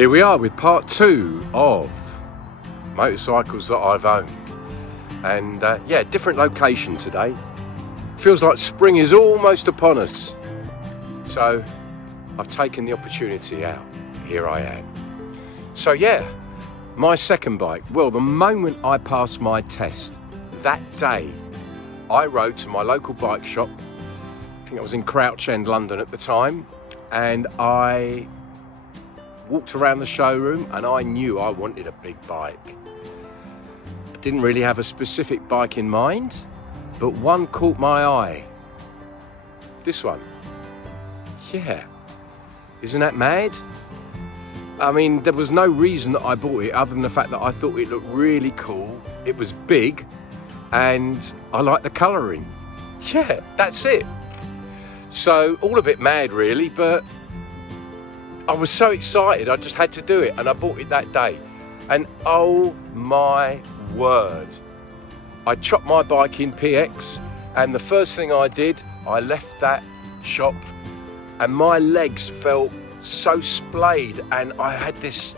Here we are with part 2 of motorcycles that I've owned, and yeah, different location today. Feels like spring is almost upon us, so I've taken the opportunity out. Here I am. So yeah, my second bike. Well, the moment I passed my test, that day I rode to my local bike shop. I think I was in Crouch End, London at the time, and I walked around the showroom and I knew I wanted a big bike. I didn't really have a specific bike in mind, but one caught my eye. This one. Yeah, isn't that mad? I mean, there was no reason that I bought it other than the fact that I thought it looked really cool. It was big and I liked the colouring. Yeah, that's it. So all a bit mad really, but I was so excited, I just had to do it, and I bought it that day. And oh my word, I chopped my bike in PX, and the first thing I did, I left that shop and my legs felt so splayed, and I had this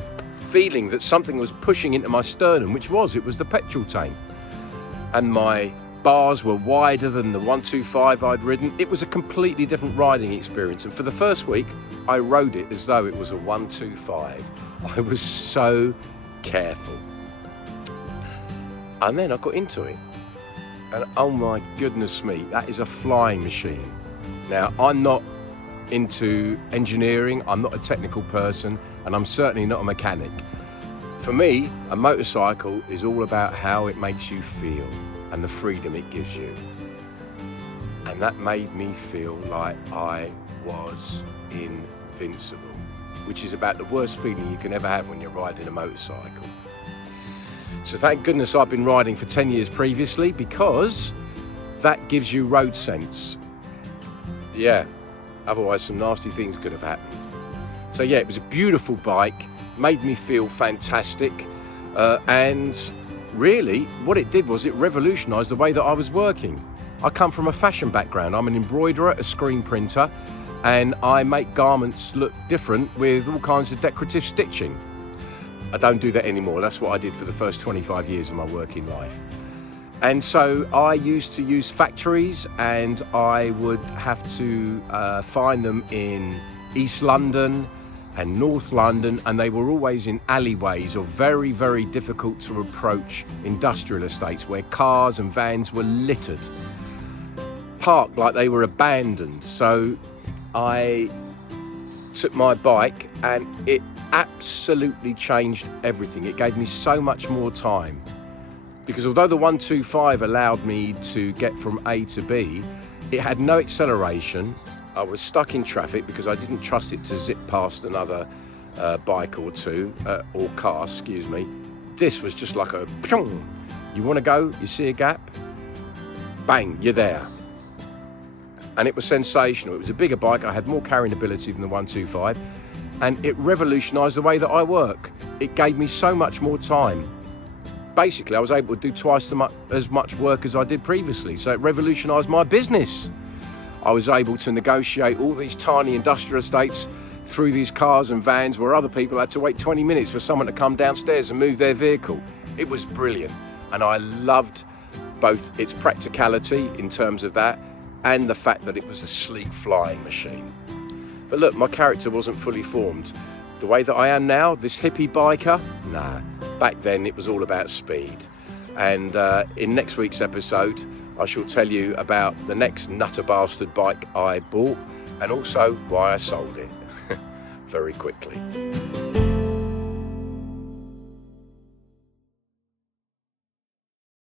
feeling that something was pushing into my sternum, it was the petrol tank. And my bars were wider than the 125 I'd ridden. It was a completely different riding experience, and for the first week I rode it as though it was a 125. I was so careful, and then I got into it, and oh my goodness me, that is a flying machine. Now, I'm not into engineering, I'm not a technical person, and I'm certainly not a mechanic. For me, a motorcycle is all about how it makes you feel and the freedom it gives you. And that made me feel like I was invincible, which is about the worst feeling you can ever have when you're riding a motorcycle. So thank goodness I've been riding for 10 years previously, because that gives you road sense. Yeah, otherwise some nasty things could have happened. So yeah, it was a beautiful bike, made me feel fantastic, and really what it did was it revolutionized the way that I was working. I come from a fashion background. I'm an embroiderer, a screen printer, and I make garments look different with all kinds of decorative stitching. I don't do that anymore. That's what I did for the first 25 years of my working life. And so I used to use factories, and I would have to find them in East London and North London, and they were always in alleyways or very, very difficult to approach industrial estates where cars and vans were littered, parked like they were abandoned. So I took my bike and it absolutely changed everything. It gave me so much more time, because although the 125 allowed me to get from A to B, it had no acceleration. I was stuck in traffic because I didn't trust it to zip past another bike or two, or car, excuse me. This was just like a pyong. You want to go, you see a gap, bang, you're there. And it was sensational. It was a bigger bike. I had more carrying ability than the 125, and it revolutionized the way that I work. It gave me so much more time. Basically, I was able to do twice as much work as I did previously, so it revolutionized my business. I was able to negotiate all these tiny industrial estates through these cars and vans where other people had to wait 20 minutes for someone to come downstairs and move their vehicle. It was brilliant, and I loved both its practicality in terms of that and the fact that it was a sleek flying machine. But look, my character wasn't fully formed. The way that I am now, this hippie biker, nah. Back then it was all about speed. And in next week's episode, I shall tell you about the next nutter bastard bike I bought, and also why I sold it very quickly.